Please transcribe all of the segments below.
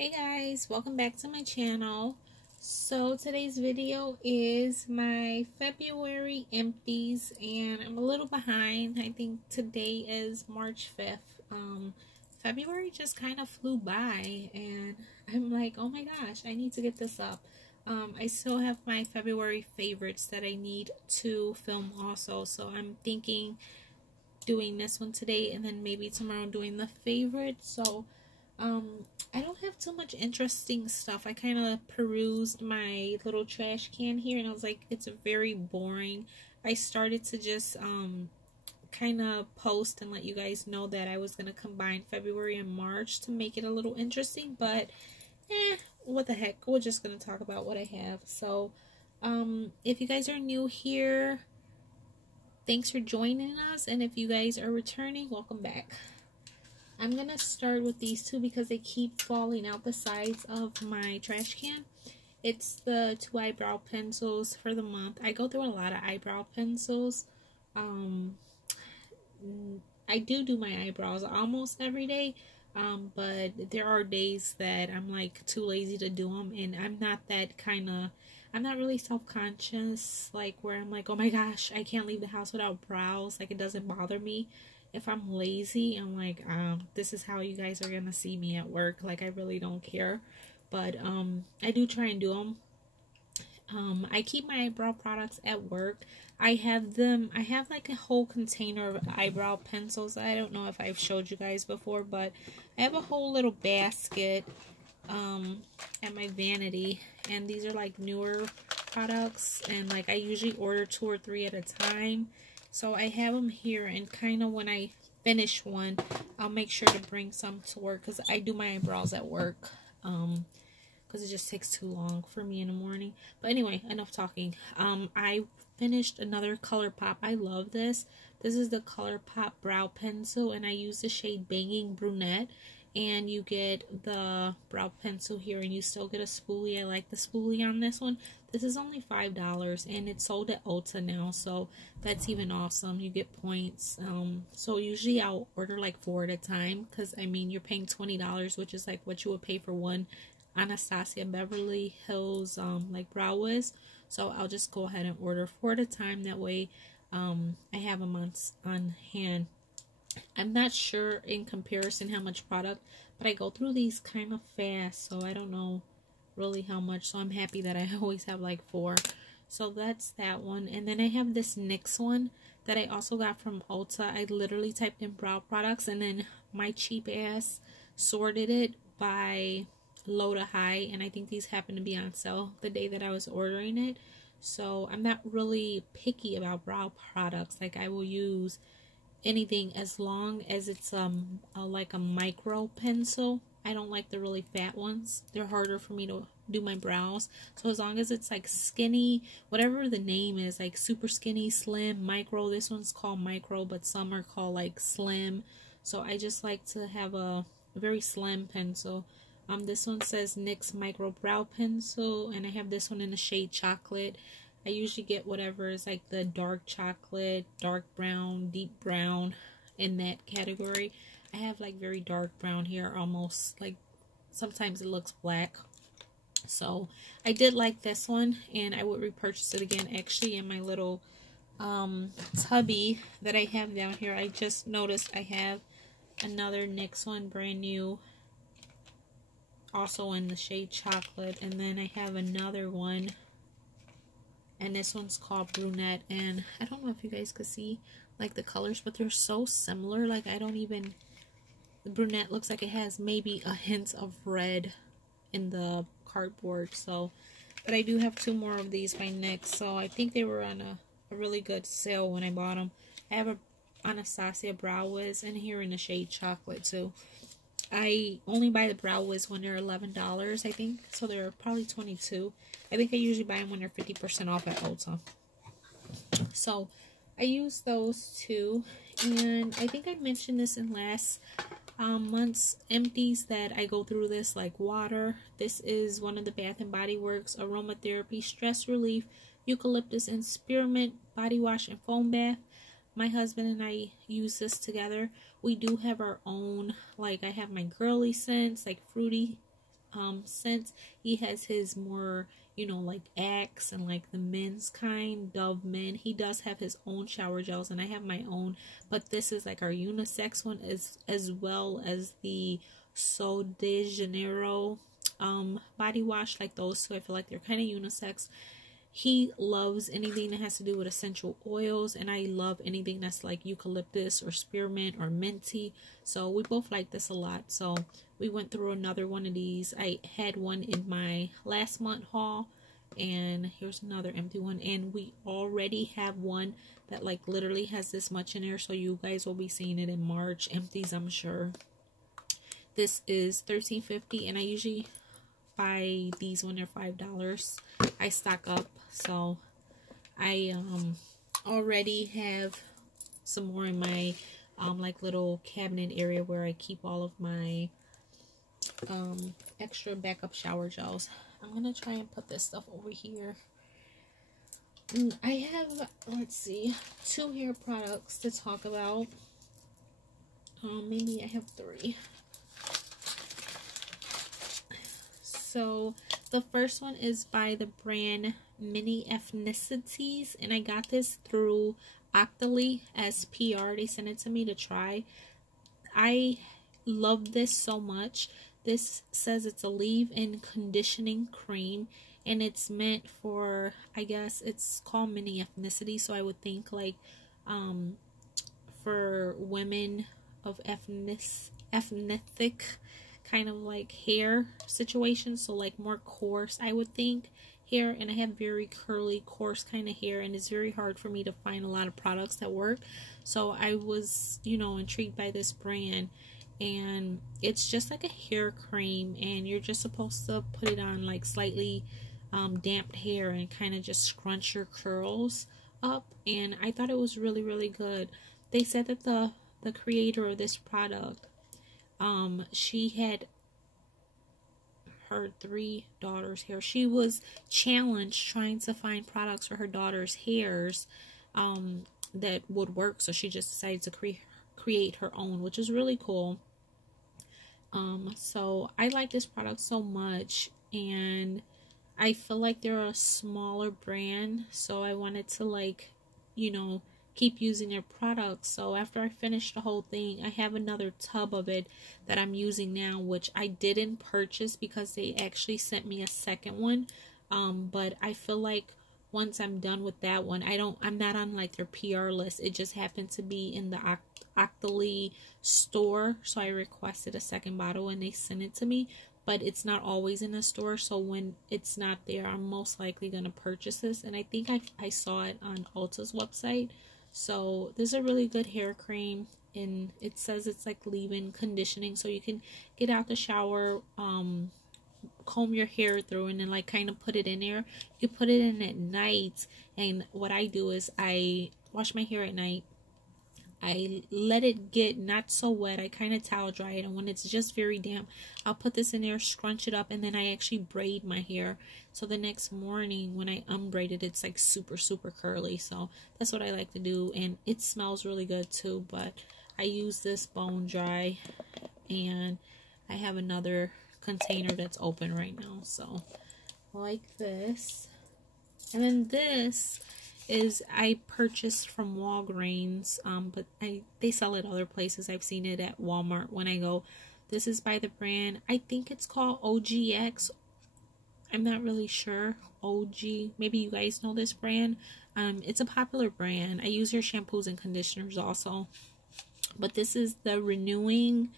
Hey guys, welcome back to my channel. So today's video is my February empties, and I'm a little behind. I think today is March 5th. February just kind of flew by and I'm like, oh my gosh, I need to get this up. I still have my February favorites that I need to film also, so I'm thinking doing this one today and then maybe tomorrow doing the favorites. So I don't have too much interesting stuff. I kind of perused my little trash can here and I was like, it's very boring. I started to just kind of post and let you guys know that I was going to combine February and March to make it a little interesting, but what the heck, we're just going to talk about what I have. So if you guys are new here, thanks for joining us, and if you guys are returning, welcome back. I'm going to start with these two because they keep falling out the sides of my trash can. It's the two eyebrow pencils for the month. I go through a lot of eyebrow pencils. I do my eyebrows almost every day, but there are days that I'm like too lazy to do them, and I'm not really self-conscious, like where I'm like, oh my gosh, I can't leave the house without brows. Like, it doesn't bother me. If I'm lazy, I'm like, this is how you guys are gonna see me at work. Like, I really don't care. But I do try and do them. I keep my eyebrow products at work. I have like a whole container of eyebrow pencils. I don't know if I've showed you guys before, but I have a whole little basket at my vanity, and these are like newer products, and like I usually order 2 or 3 at a time. So I have them here, and kind of when I finish one, I'll make sure to bring some to work because I do my eyebrows at work. Because it just takes too long for me in the morning. But anyway, enough talking. I finished another Colourpop. I love this. This is the Colourpop brow pencil, and I use the shade Bangin Brunette. And you get the brow pencil here, and you still get a spoolie. I like the spoolie on this one. This is only $5, and it's sold at Ulta now, so that's even awesome. You get points. So usually I'll order like 4 at a time, because I mean, you're paying $20, which is like what you would pay for one Anastasia Beverly Hills like brow wiz. So I'll just go ahead and order 4 at a time. That way I have them on hand. I'm not sure in comparison how much product, but I go through these kind of fast, so I don't know really how much. So I'm happy that I always have like 4. So that's that one. And then I have this NYX one that I also got from Ulta. I literally typed in brow products, and then my cheap ass sorted it by low to high, and I think these happened to be on sale the day that I was ordering it. So I'm not really picky about brow products. Like, I will use anything as long as it's like a micro pencil. I don't like the really fat ones. They're harder for me to do my brows. So as long as it's like skinny, whatever the name is, like super skinny, slim, micro. This one's called micro, but some are called like slim. So I just like to have a very slim pencil. This one says NYX Micro Brow Pencil, and I have this one in the shade Chocolate. I usually get whatever is like the dark chocolate, dark brown, deep brown, in that category. I have like very dark brown here, almost like sometimes it looks black. So I did like this one, and I would repurchase it again. Actually, in my little tubby that I have down here, I just noticed I have another NYX one, brand new, also in the shade Chocolate. And then I have another one, and this one's called Brunette, and I don't know if you guys could see like the colors, but they're so similar. Like, the Brunette looks like it has maybe a hint of red in the cardboard. So, but I do have 2 more of these by NYX, so I think they were on a really good sale when I bought them. I have a Anastasia Brow Wiz in here in the shade Chocolate too. I only buy the Brow Wiz when they're $11, I think. So they're probably $22. I think I usually buy them when they're 50% off at Ulta. So I use those 2. And I think I mentioned this in last month's empties that I go through this like water. This is one of the Bath & Body Works Aromatherapy Stress Relief Eucalyptus and Spearmint Body Wash and Foam Bath. My husband and I use this together. We do have our own, like I have my girly scents, like fruity scents. He has his more, you know, like Axe and like the men's kind, Dove Men. He does have his own shower gels, and I have my own, but this is like our unisex one, as well as the Sol de Janeiro body wash. Like those two, I feel like they're kind of unisex. He loves anything that has to do with essential oils, and I love anything that's like eucalyptus or spearmint or minty. So we both like this a lot. So we went through another one of these. I had one in my last month haul, and here's another empty one. And we already have one that like literally has this much in there, so you guys will be seeing it in March empties, I'm sure. This is $13.50, and I usually buy these when they're $5. I stock up, so I already have some more in my like little cabinet area where I keep all of my extra backup shower gels. I'm gonna try and put this stuff over here. I have, let's see, 2 hair products to talk about. Maybe I have 3. So the first one is by the brand Mini Ethnicities, and I got this through Octoly as PR. They sent it to me to try. I love this so much. This says it's a leave-in conditioning cream, and it's meant for, I guess it's called Mini Ethnicity, so I would think like for women of ethnic kind of like hair situation, so like more coarse, I would think, hair. And I have very curly, coarse kind of hair, and it's very hard for me to find a lot of products that work. So I was, you know, intrigued by this brand, and it's just like a hair cream, and you're just supposed to put it on like slightly damped hair and kind of just scrunch your curls up. And I thought it was really, really good. They said that the creator of this product, she had her 3 daughters' hair. She was challenged trying to find products for her daughter's hairs that would work, so she just decided to create her own, which is really cool. So I like this product so much, and I feel like they're a smaller brand, so I wanted to, like, you know, keep using their products. So after I finished the whole thing, I have another tub of it that I'm using now, which I didn't purchase because they actually sent me a second one. But I feel like once I'm done with that one, I'm not on like their PR list. It just happened to be in the Octoly store, so I requested a second bottle and they sent it to me. But it's not always in the store, so when it's not there, I'm most likely gonna purchase this. And I think I saw it on Ulta's website. So this is a really good hair cream, and it says it's like leave-in conditioning, so you can get out the shower, comb your hair through, and then like kind of put it in there. You put it in at night, and what I do is I wash my hair at night. I let it get not so wet. I kind of towel dry it, and when it's just very damp, I'll put this in there, scrunch it up, and then I actually braid my hair. So the next morning when I unbraid it, it's like super, super curly. So that's what I like to do, and it smells really good too. But I use this bone dry, and I have another container that's open right now. So like this. And then this is I purchased from Walgreens, but they sell it other places. I've seen it at Walmart when I go. This is by the brand, I think it's called OGX. I'm not really sure. OG, maybe you guys know this brand. It's a popular brand. I use their shampoos and conditioners also. But this is the Renewing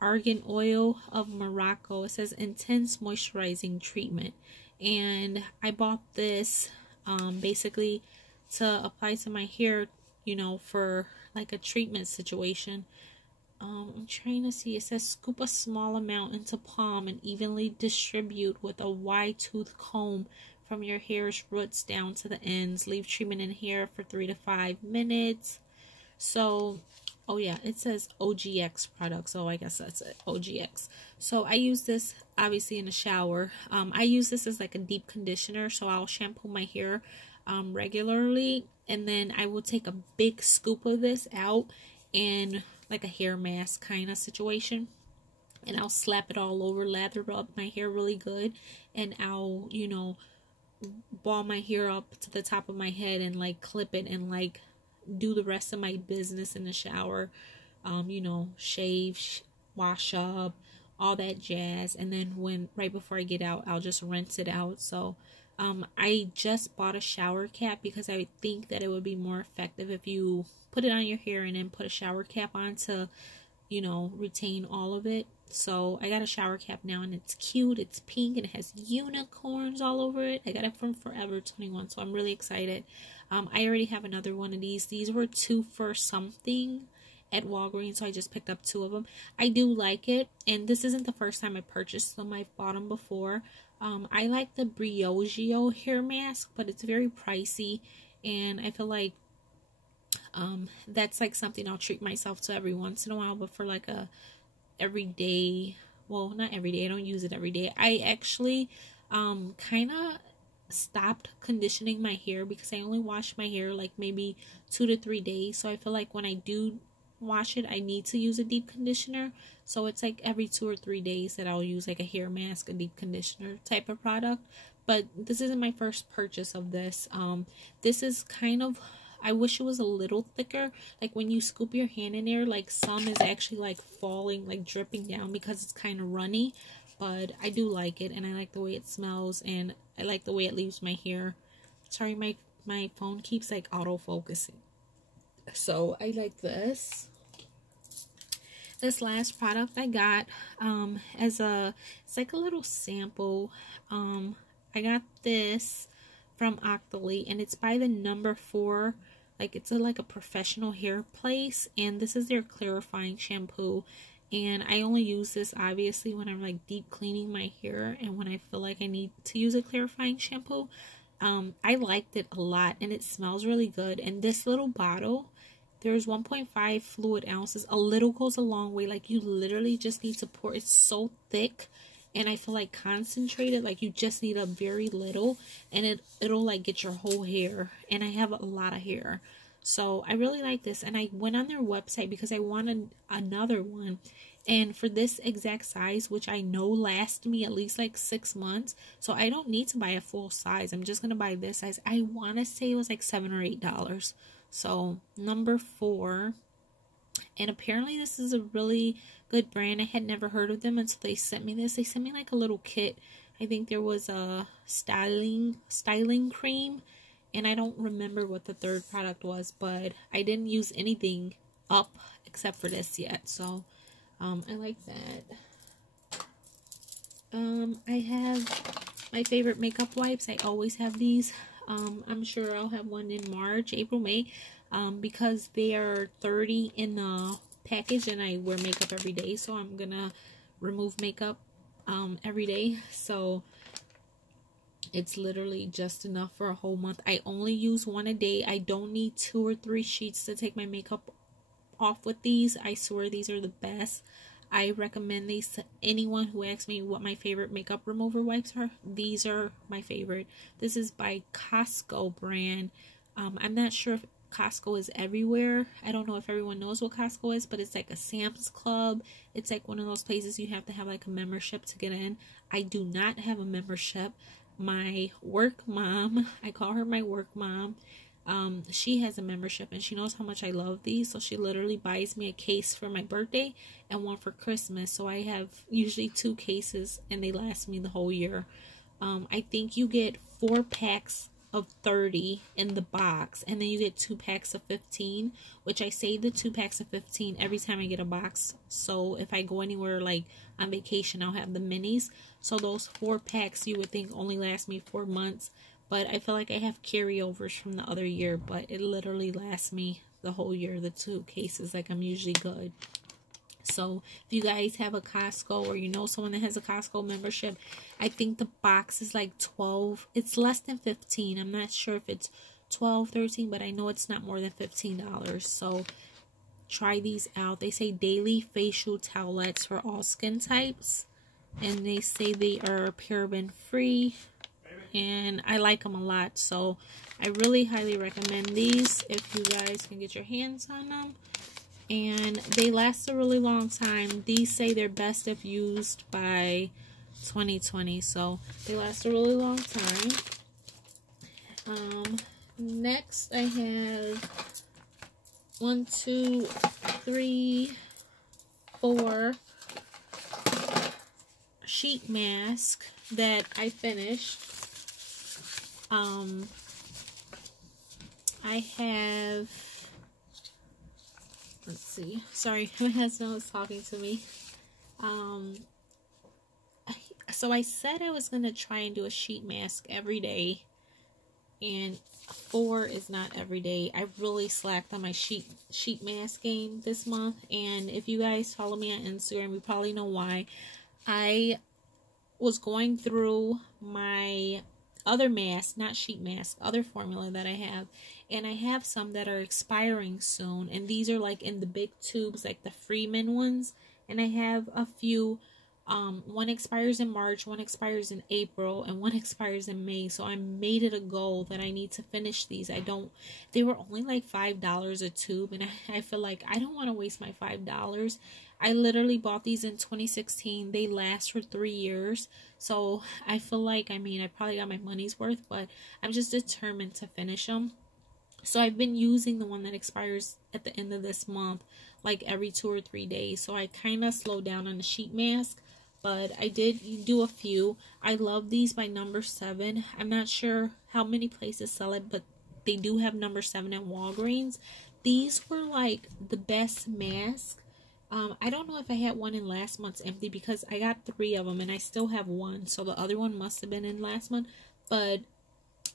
Argan Oil of Morocco. It says intense moisturizing treatment, and I bought this basically to apply to my hair, you know, for like a treatment situation. I'm trying to see. It says scoop a small amount into palm and evenly distribute with a wide tooth comb from your hair's roots down to the ends. Leave treatment in hair for 3 to 5 minutes. So, oh yeah, it says OGX product, so I guess that's it, OGX. So I use this obviously in the shower. I use this as like a deep conditioner, so I'll shampoo my hair regularly, and then I will take a big scoop of this out in like a hair mask kind of situation, and I'll slap it all over, lather up my hair really good, and I'll, you know, ball my hair up to the top of my head and like clip it and like do the rest of my business in the shower. You know, shave, wash up, all that jazz, and then when right before I get out, I'll just rinse it out. So I just bought a shower cap because I think that it would be more effective if you put it on your hair and then put a shower cap on to, you know, retain all of it. So I got a shower cap now, and it's cute. It's pink and it has unicorns all over it. I got it from Forever 21, so I'm really excited. I already have another one of these. These were 2 for something at Walgreens, so I just picked up 2 of them. I do like it, and this isn't the first time I purchased them. I've bought them before. I like the Briogeo hair mask, but it's very pricey, and I feel like that's like something I'll treat myself to every once in a while, but for like a everyday, well, not every day, I don't use it every day. I actually kind of stopped conditioning my hair because I only wash my hair like maybe 2 to 3 days, so I feel like when I do wash it, I need to use a deep conditioner. So it's like every 2 or 3 days that I'll use like a hair mask, a deep conditioner type of product. But this isn't my first purchase of this. This is kind of, I wish it was a little thicker. Like when you scoop your hand in there, like some is actually like falling, like dripping down because it's kind of runny. But I do like it, and I like the way it smells, and I like the way it leaves my hair. Sorry, my phone keeps like auto-focusing. So I like this. This last product I got as a, it's like a little sample. I got this from Octoly, and it's by the number 4. Like it's like a professional hair place, and this is their clarifying shampoo. And I only use this obviously when I'm like deep cleaning my hair and when I feel like I need to use a clarifying shampoo. I liked it a lot, and it smells really good. And this little bottle, there's 1.5 fluid ounces. A little goes a long way. Like you literally just need to pour. It's so thick, and I feel like concentrated. Like you just need a very little, and it'll like get your whole hair. And I have a lot of hair, so I really like this. And I went on their website because I wanted another one, and for this exact size, which I know lasts me at least like 6 months, so I don't need to buy a full size. I'm just gonna buy this size. I want to say it was like $7 or $8. So number 4, and apparently this is a really good brand. I had never heard of them until they sent me this. They sent me like a little kit. I think there was a styling cream, and I don't remember what the third product was, but I didn't use anything up except for this yet. So I like that. I have my favorite makeup wipes. I always have these. I'm sure I'll have one in March, April, May, because they are $30 in the package, and I wear makeup every day, so I'm gonna remove makeup every day. So it's literally just enough for a whole month. I only use one a day. I don't need 2 or 3 sheets to take my makeup off with these. I swear these are the best. I recommend these to anyone who asks me what my favorite makeup remover wipes are. These are my favorite. This is by Costco brand. I'm not sure if Costco is everywhere. I don't know if everyone knows what Costco is, but it's like a Sam's Club. It's like one of those places you have to have like a membership to get in. I do not have a membership. My work mom, I call her my work mom, she has a membership, and she knows how much I love these, so she literally buys me a case for my birthday and one for Christmas. So I have usually 2 cases, and they last me the whole year. I think you get 4 packs of 30 in the box, and then you get 2 packs of 15, which I save the 2 packs of 15 every time I get a box. So if I go anywhere like on vacation, I'll have the minis. So those 4 packs you would think only last me 4 months, but I feel like I have carryovers from the other year, but it literally lasts me the whole year, the 2 cases. Like I'm usually good. So if you guys have a Costco, or you know someone that has a Costco membership, I think the box is like 12. It's less than 15. I'm not sure if it's 12, 13, but I know it's not more than $15. So try these out. They say daily facial towelettes for all skin types, and they say they are paraben free, and I like them a lot. So I really highly recommend these if you guys can get your hands on them. and they last a really long time. These say they're best if used by 2020, so they last a really long time. Next I have 1, 2, 3, 4 sheet mask that I finished. I have, let's see, sorry, my husband was talking to me. So I said I was going to try and do a sheet mask every day, and 4 is not every day. I really slacked on my sheet mask game this month, and if you guys follow me on Instagram, you probably know why. I was going through my other mask, not sheet mask, other formula that I have, and I have some that are expiring soon, and these are like in the big tubes, like the Freeman ones, and I have a few. One expires in March, one expires in April, and one expires in May. So I made it a goal that I need to finish these. They were only like $5 a tube, and I feel like I don't want to waste my $5. I literally bought these in 2016. They last for 3 years. So I feel like, I mean, I probably got my money's worth, but I'm just determined to finish them. So I've been using the one that expires at the end of this month, like every 2 or 3 days. So I kind of slowed down on the sheet mask, but I did do a few. I love these by number 7. I'm not sure how many places sell it, but they do have number 7 at Walgreens. These were like the best mask. I don't know if I had one in last month's empty because I got 3 of them and I still have one. So the other one must have been in last month. But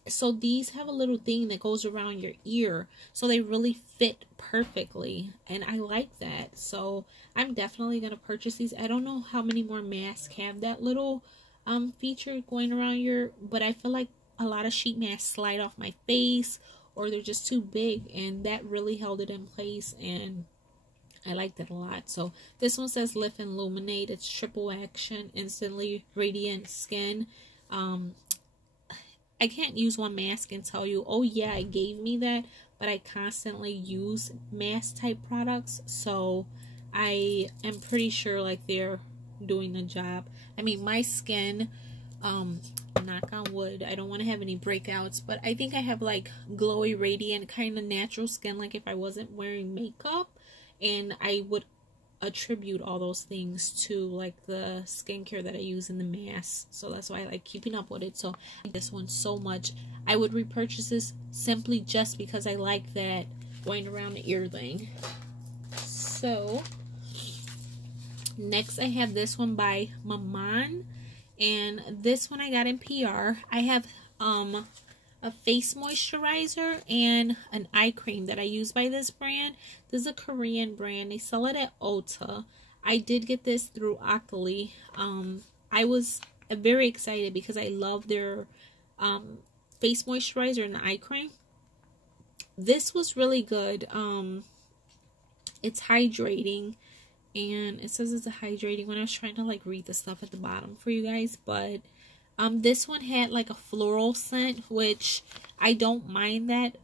so these have a little thing that goes around your ear, so they really fit perfectly, and I like that. So I'm definitely gonna purchase these. I don't know how many more masks have that little feature going around your, but I feel like a lot of sheet masks slide off my face or they're just too big, and that really held it in place, and I liked it a lot. So this one says Lift and Luminate. It's triple action, instantly radiant skin. I can't use one mask and tell you, oh yeah, it gave me that, but I constantly use mask type products, so I am pretty sure like they're doing the job. I mean, my skin, knock on wood, I don't want to have any breakouts, but I think I have like glowy, radiant, kind of natural skin, like if I wasn't wearing makeup, and I would attribute all those things to like the skincare that I use in the mask. So that's why I like keeping up with it. So this one so much, I would repurchase this simply just because I like that going around the ear thing. So next I have this one by Mamonde, and this one I got in PR. I have a face moisturizer and an eye cream that I use by this brand. This is a Korean brand. They sell it at Ulta. I did get this through Octoly. I was very excited because I love their face moisturizer and eye cream. This was really good. It's hydrating, and it says it's a hydrating when I was trying to like read the stuff at the bottom for you guys, but this one had like a floral scent, which I don't mind that.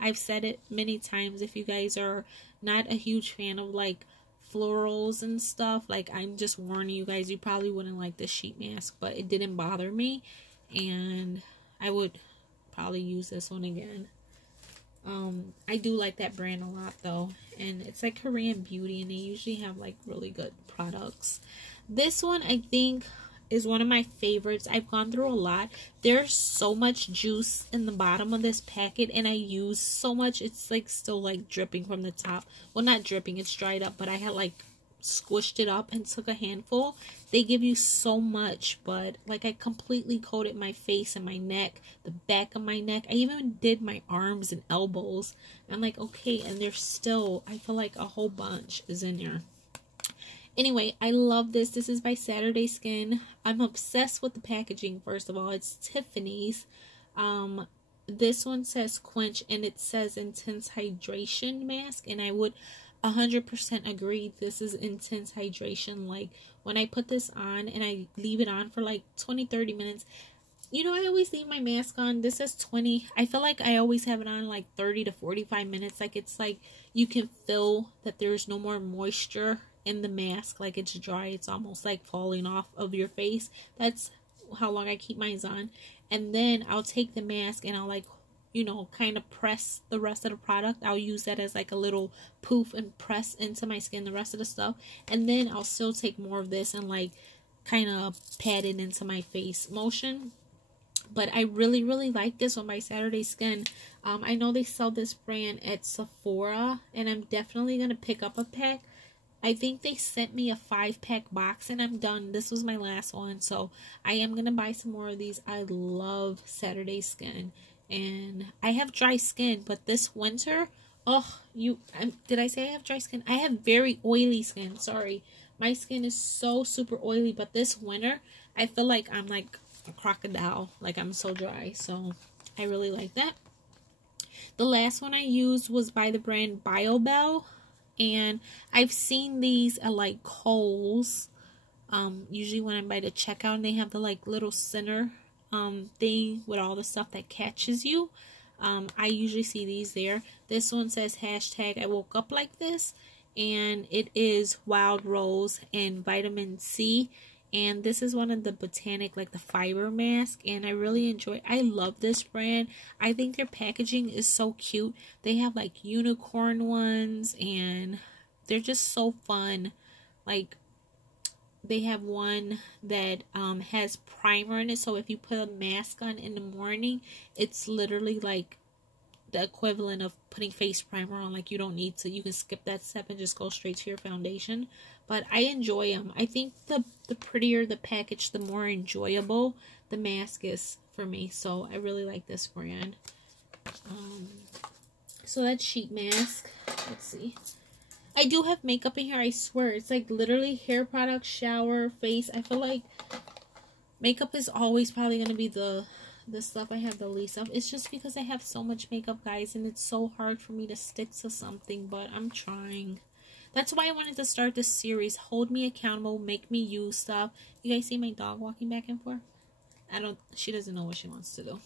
I've said it many times, if you guys are not a huge fan of like florals and stuff, like I'm just warning you guys, you probably wouldn't like this sheet mask, but it didn't bother me, and I would probably use this one again. I do like that brand a lot though, and it's like Korean beauty, and they usually have like really good products. This one I think is one of my favorites. I've gone through a lot. There's so much juice in the bottom of this packet, and I use so much, it's like still like dripping from the top. Well, not dripping, it's dried up, but I had like squished it up and took a handful. They give you so much, but like I completely coated my face and my neck, the back of my neck. I even did my arms and elbows. I'm like, okay, and there's still, I feel like a whole bunch is in there. Anyway, I love this. This is by Saturday Skin. I'm obsessed with the packaging, first of all. It's Tiffany's. This one says Quench, and it says Intense Hydration Mask, and I would 100% agree. This is intense hydration. Like, when I put this on and I leave it on for like 20-30 minutes, You know, I always leave my mask on. This is 20. I feel like I always have it on like 30 to 45 minutes. Like, it's like you can feel that there's no more moisture in the mask. Like, it's dry. It's almost like falling off of your face. That's how long I keep mine on. And then I'll take the mask and I'll, like, you know, kind of press the rest of the product. I'll use that as like a little poof and press into my skin the rest of the stuff. And then I'll still take more of this and like kind of pat it into my face motion. But I really, really like this one by Saturday Skin. I know they sell this brand at Sephora, and I'm definitely going to pick up a pack. I think they sent me a 5-pack box, and I'm done. This was my last one, so I am going to buy some more of these. I love Saturday Skin, and I have dry skin, but this winter, did I say I have dry skin? I have very oily skin, sorry. My skin is so super oily, but this winter, I feel like I'm like a crocodile, like I'm so dry, so I really like that. The last one I used was by the brand Biobelle, and I've seen these at like Kohl's, usually when I'm by the checkout, and they have the like little center thing with all the stuff that catches you. I usually see these there. This one says hashtag I woke up like this, and it is wild rose and vitamin C. And this is one of the Botanic, like the fiber mask. And I really enjoy, I love this brand. I think their packaging is so cute. They have like unicorn ones and they're just so fun. Like they have one that has primer in it. So if you put a mask on in the morning, it's literally like the equivalent of putting face primer on. Like you don't need to, you can skip that step and just go straight to your foundation. But I enjoy them. I think the prettier the package, the more enjoyable the mask is for me. So I really like this brand. So that's sheet mask. Let's see. I do have makeup in here, I swear. It's like literally hair products, shower, face. I feel like makeup is always probably going to be the stuff I have the least of. It's just because I have so much makeup, guys, and it's so hard for me to stick to something, but I'm trying. That's why I wanted to start this series. Hold me accountable, make me use stuff. You guys see my dog walking back and forth? She doesn't know what she wants to do.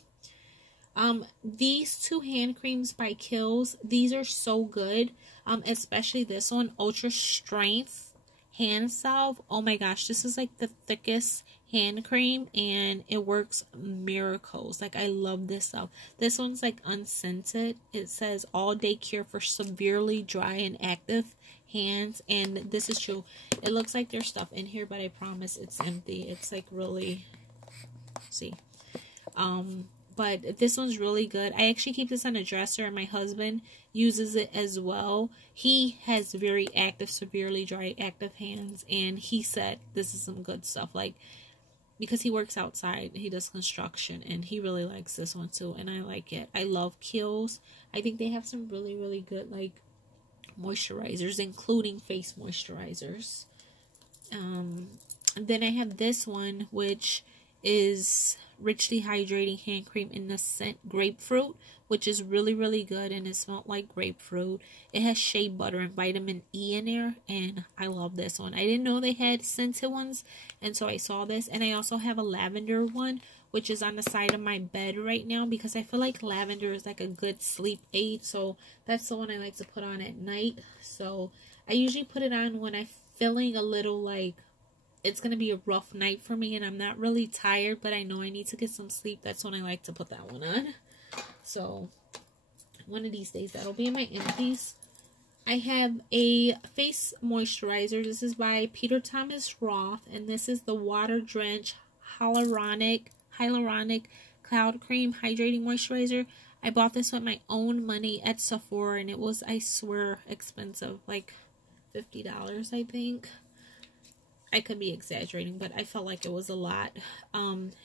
These two hand creams by Kiehl, these are so good. Especially this one, Ultra Strength Hand Salve. Oh my gosh, this is like the thickest hand cream and it works miracles. Like I love this stuff. This one's like unscented. It says all day cure for severely dry and active hands, and this is true. It looks like there's stuff in here, but I promise it's empty. It's like really, see, but this one's really good. I actually keep this on a dresser, and my husband uses it as well. He has very active, severely dry, active hands, and he said this is some good stuff. Like, because he works outside, he does construction, and he really likes this one too, and I like it. I love Kiehl's. I think they have some really, really good, like, moisturizers, including face moisturizers. And then I have this one, which is richly hydrating hand cream in the scent Grapefruit, which is really, really good, and it smells like grapefruit. It has shea butter and vitamin E in there, and I love this one. I didn't know they had scented ones, and so I saw this. And I also have a lavender one, which is on the side of my bed right now, because I feel like lavender is like a good sleep aid. So that's the one I like to put on at night. So I usually put it on when I'm feeling a little like it's going to be a rough night for me and I'm not really tired, but I know I need to get some sleep. That's when I like to put that one on. So one of these days that'll be in my empties. I have a face moisturizer. This is by Peter Thomas Roth, and this is the Water Drench Hyaluronic Cloud Cream Hydrating Moisturizer. I bought this with my own money at Sephora, and it was, I swear, expensive. Like $50, I think. I could be exaggerating, but I felt like it was a lot.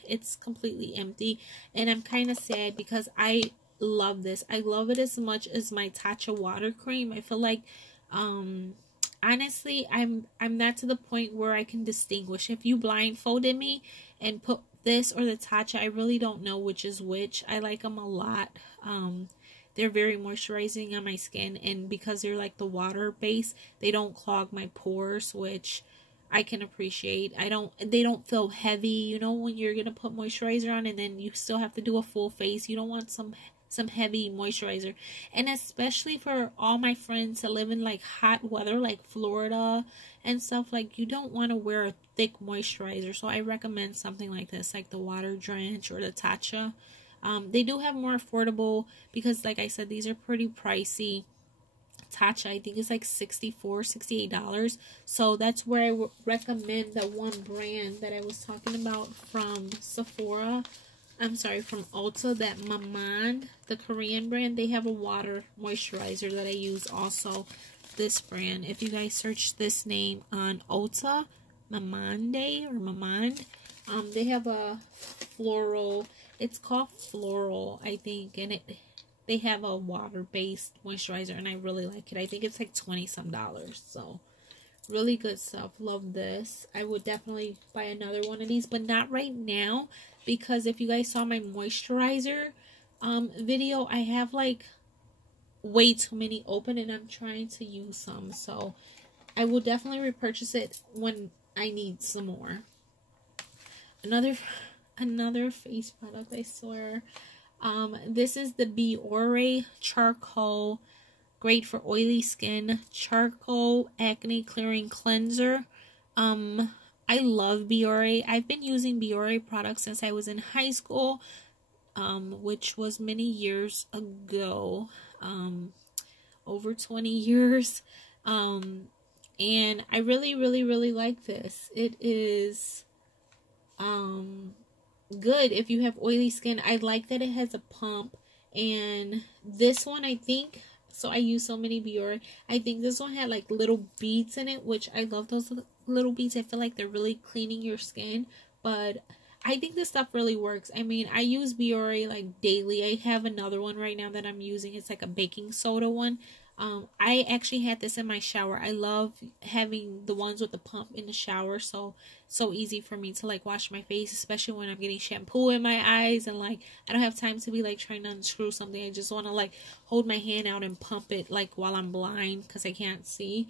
It's completely empty, and I'm kind of sad because I love this. I love it as much as my Tatcha water cream. I feel like, honestly, I'm not to the point where I can distinguish. If you blindfolded me and put this or the Tatcha, I really don't know which is which. I like them a lot. They're very moisturizing on my skin, and because they're like the water base, they don't clog my pores, which I can appreciate. They don't feel heavy, you know, when you're gonna put moisturizer on and then you still have to do a full face. You don't want some heavy moisturizer. And especially for all my friends that live in like hot weather like Florida and stuff, like you don't want to wear a thick moisturizer. So I recommend something like this, like the Water Drench or the Tatcha. They do have more affordable, because like I said, these are pretty pricey. Tatcha, I think it's like $68. So that's where I would recommend the one brand that I was talking about from Sephora. I'm sorry, from Ulta, that Mamonde, the Korean brand. They have a water moisturizer that I use also. This brand, if you guys search this name on Ulta, Mamonde or Mamonde, they have a floral, it's called Floral, I think, and they have a water-based moisturizer, and I really like it. I think it's like $20-some. So, really good stuff. Love this. I would definitely buy another one of these, but not right now, because if you guys saw my moisturizer video, I have like way too many open, and I'm trying to use some. So, I will definitely repurchase it when I need some more. Another face product, I swear. This is the Bioré Charcoal, great for oily skin, charcoal acne clearing cleanser. I love Bioré. I've been using Bioré products since I was in high school, which was many years ago, over 20 years. And I really like this. It is, good if you have oily skin. I like that it has a pump, and this one, I think, so I use so many Bioré, I think this one had like little beads in it, which I love those little beads. I feel like they're really cleaning your skin, but I think this stuff really works. I mean, I use Bioré like daily. I have another one right now that I'm using. It's like a baking soda one. I actually had this in my shower. I love having the ones with the pump in the shower. So easy for me to like wash my face, especially when I'm getting shampoo in my eyes and like I don't have time to be like trying to unscrew something. I just want to like hold my hand out and pump it like while I'm blind because I can't see.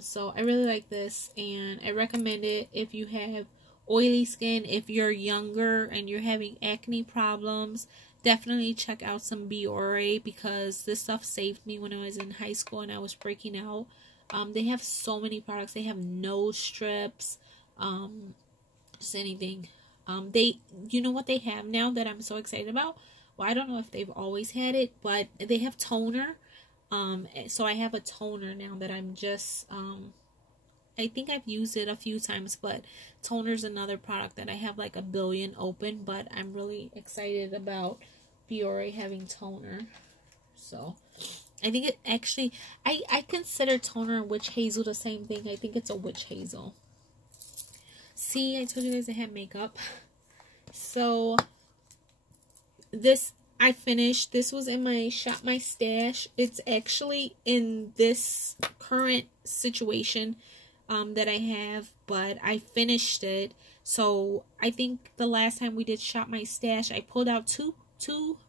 So I really like this, and I recommend it if you have oily skin. If you're younger and you're having acne problems, definitely check out some Bioré, because this stuff saved me when I was in high school and I was breaking out. They have so many products. They have nose strips, just anything. You know what they have now that I'm so excited about? Well, I don't know if they've always had it, but they have toner. So I have a toner now that I'm just, I think I've used it a few times, but toner's another product that I have like a billion open, but I'm really excited about Bioré having toner. So I think it actually, I consider toner and witch hazel the same thing. I think it's a witch hazel. See, I told you guys I had makeup. So this I finished. This was in my Shop My Stash. It's actually in this current situation that I have, but I finished it. So I think the last time we did Shop My Stash, I pulled out two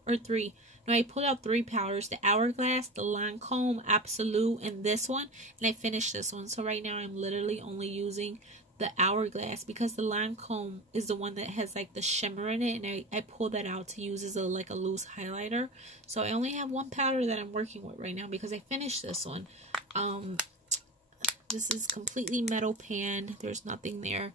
or three. No, I pulled out 3 powders: the Hourglass, the Lancome Absolute, and this one. And I finished this one. So right now I'm literally only using the Hourglass, because the Lancome is the one that has like the shimmer in it, and I pulled that out to use as a like a loose highlighter. So I only have 1 powder that I'm working with right now because I finished this one. This is completely metal pan. There's nothing there.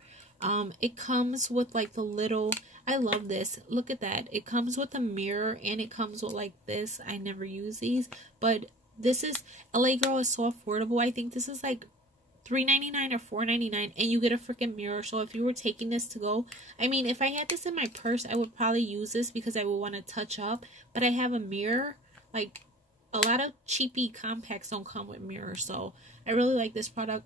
It comes with like the little, I love this. Look at that. It comes with a mirror, and it comes with like this. I never use these, but this is, LA Girl is so affordable. I think this is like $3.99 or $4.99, and you get a freaking mirror. So if you were taking this to go, I mean, if I had this in my purse, I would probably use this because I would want to touch up, but I have a mirror. Like, a lot of cheapy compacts don't come with mirrors, so I really like this product.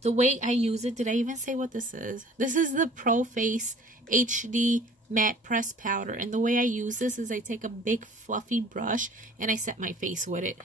The way I use it, did I even say what this is? This is the Pro Face HD Matte Press Powder, and the way I use this is I take a big fluffy brush and I set my face with it.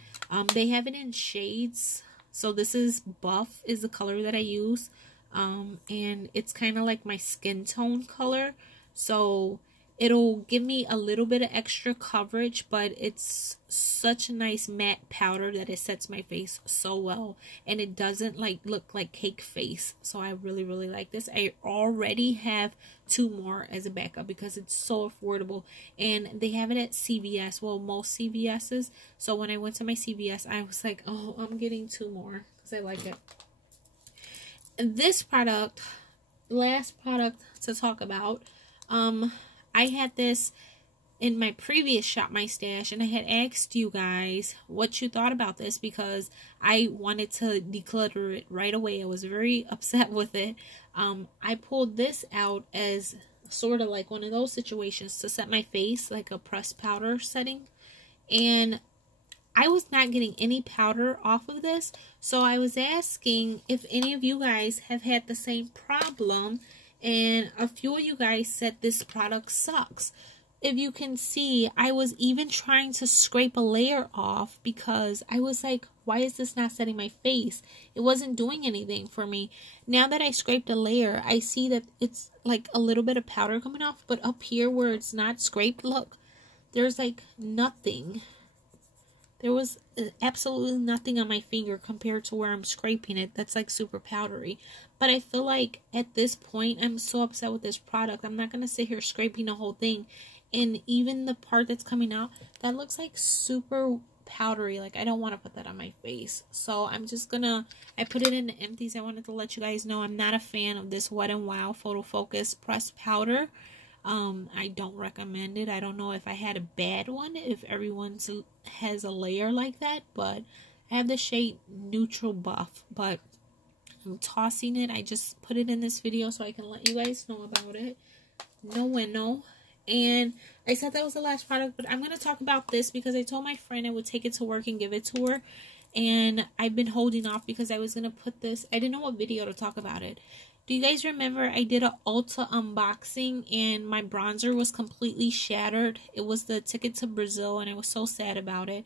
They have it in shades. So this is Buff is the color that I use, and it's kind of like my skin tone color. So It'll give me a little bit of extra coverage, but it's such a nice matte powder that it sets my face so well, and it doesn't like look like cake face. So I really like this. I already have 2 more as a backup because it's so affordable, and they have it at CVS, well, most CVS's. So when I went to my CVS, I was like, oh, I'm getting 2 more because I like it. And this product, last product to talk about, I had this in my previous Shop My Stash, and I had asked you guys what you thought about this because I wanted to declutter it right away. I was very upset with it. I pulled this out as sort of like one of those situations to set my face, like a pressed powder setting, and I was not getting any powder off of this. So I was asking if any of you guys have had the same problem, and a few of you guys said this product sucks. If you can see, I was even trying to scrape a layer off because I was like, why is this not setting my face? It wasn't doing anything for me. Now that I scraped a layer, I see that it's like a little bit of powder coming off, but up here where it's not scraped, look, there's like nothing. There was absolutely nothing on my finger compared to where I'm scraping it. That's like super powdery. But I feel like at this point, I'm so upset with this product. I'm not going to sit here scraping the whole thing. And even the part that's coming out, that looks like super powdery. Like, I don't want to put that on my face. So I'm just going to, I put it in the empties. I wanted to let you guys know I'm not a fan of this Wet n Wild PhotoFocus pressed powder. I don't recommend it. I don't know if I had a bad one, if everyone has a layer like that, but I have the shade Neutral Buff, but I'm tossing it. I just put it in this video so I can let you guys know about it. No bueno. And I said that was the last product, but I'm going to talk about this because I told my friend I would take it to work and give it to her, and I've been holding off because I was going to put this, I didn't know what video to talk about it. Do you guys remember I did an Ulta unboxing and my bronzer was completely shattered? It was the Ticket to Brazil, and I was so sad about it.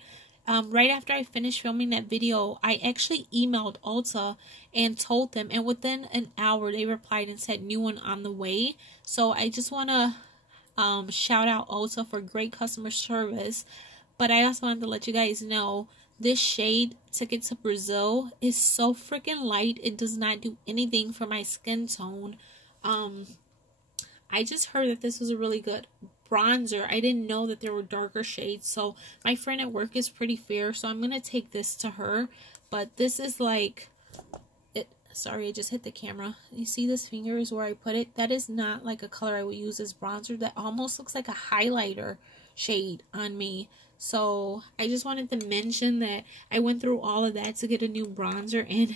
Right after I finished filming that video, I actually emailed Ulta and told them, and within an hour they replied and said new one on the way. So I just want to shout out Ulta for great customer service, but I also wanted to let you guys know this shade, Ticket to Brazil, is so freaking light. It does not do anything for my skin tone. I just heard that this was a really good bronzer. I didn't know that there were darker shades. So my friend at work is pretty fair, so I'm going to take this to her. But this is like, sorry, I just hit the camera. You see this finger is where I put it? That is not like a color I would use as bronzer. That almost looks like a highlighter shade on me. So I just wanted to mention that I went through all of that to get a new bronzer, and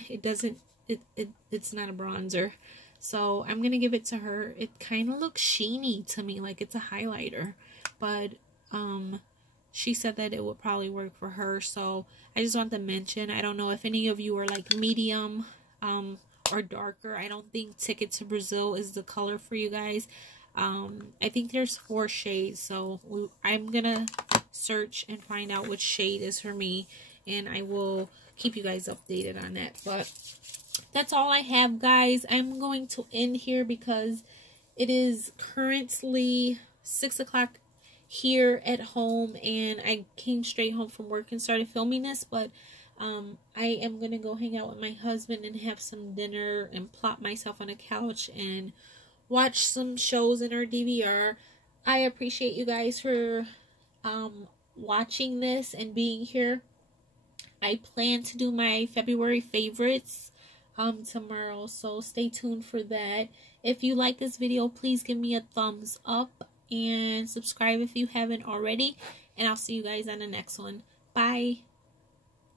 it's not a bronzer. So I'm going to give it to her. It kind of looks sheeny to me, like it's a highlighter. But she said that it would probably work for her. So I just want to mention, I don't know if any of you are like medium or darker. I don't think Ticket to Brazil is the color for you guys. I think there's 4 shades, so I'm gonna search and find out which shade is for me, and I will keep you guys updated on that. But that's all I have, guys. I'm going to end here because it is currently 6 o'clock here at home, and I came straight home from work and started filming this, but I am gonna go hang out with my husband and have some dinner and plop myself on a couch and watch some shows in our DVR. I appreciate you guys for watching this and being here. I plan to do my February favorites tomorrow, so stay tuned for that. If you like this video, please give me a thumbs up and subscribe if you haven't already, and I'll see you guys on the next one. Bye.